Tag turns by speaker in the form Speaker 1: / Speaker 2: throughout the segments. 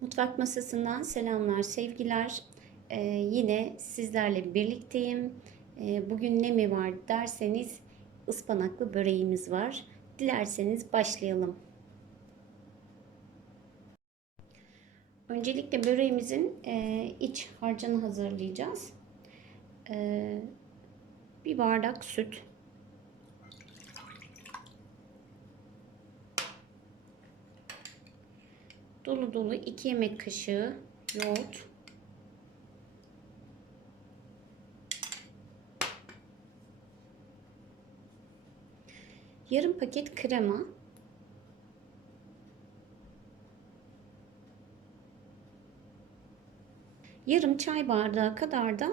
Speaker 1: Mutfak masasından selamlar, sevgiler. Ee, yine sizlerle birlikteyim. Ee, bugün ne mi var derseniz ıspanaklı böreğimiz var. Dilerseniz başlayalım. Öncelikle böreğimizin e, iç harcını hazırlayacağız. Ee, bir bardak süt, dolu dolu 2 yemek kaşığı yoğurt. Yarım paket krema. Yarım çay bardağı kadar da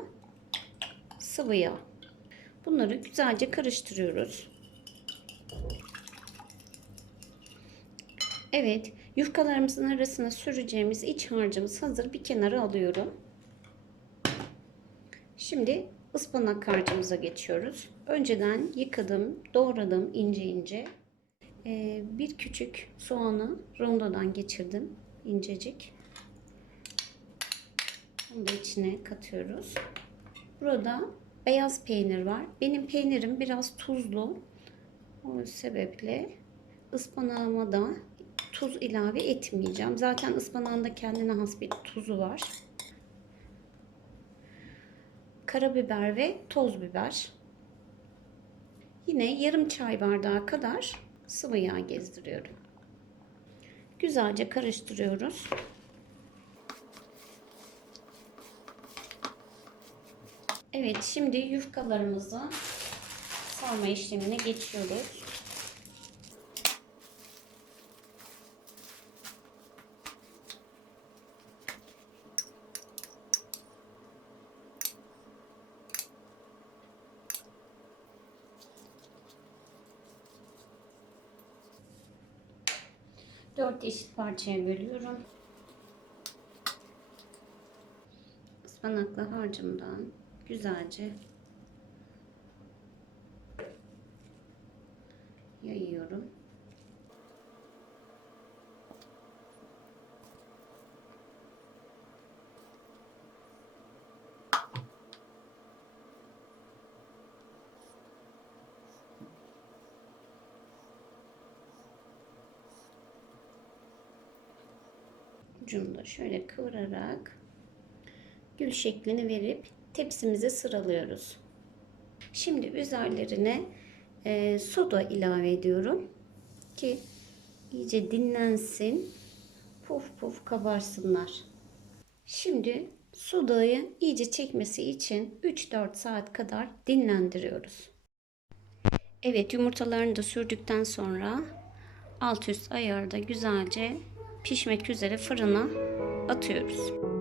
Speaker 1: sıvı yağ. Bunları güzelce karıştırıyoruz. Evet, yufkalarımızın arasına süreceğimiz iç harcımız hazır. Bir kenara alıyorum. Şimdi ıspanak harcımıza geçiyoruz. Önceden yıkadım, doğradım ince ince. Ee, bir küçük soğanı rondodan geçirdim incecik. Bunu da içine katıyoruz. Burada beyaz peynir var. Benim peynirim biraz tuzlu. O sebeple ıspanağıma da tuz ilave etmeyeceğim. Zaten ıspanağın da kendine has bir tuzu var. Karabiber ve toz biber. Yine yarım çay bardağı kadar sıvı yağ gezdiriyorum. Güzelce karıştırıyoruz. Evet, şimdi yufkalarımızı sarma işlemine geçiyoruz. Dört eşit parçaya bölüyorum. Ispanaklı harcımdan güzelce yayıyorum. Ucunu şöyle kıvırarak gül şeklini verip tepsimize sıralıyoruz. Şimdi üzerlerine e, soda ilave ediyorum ki iyice dinlensin, puf puf kabarsınlar. Şimdi sodayı iyice çekmesi için 3-4 saat kadar dinlendiriyoruz. Evet yumurtalarını da sürdükten sonra alt üst ayarda güzelce pişmek üzere fırına atıyoruz.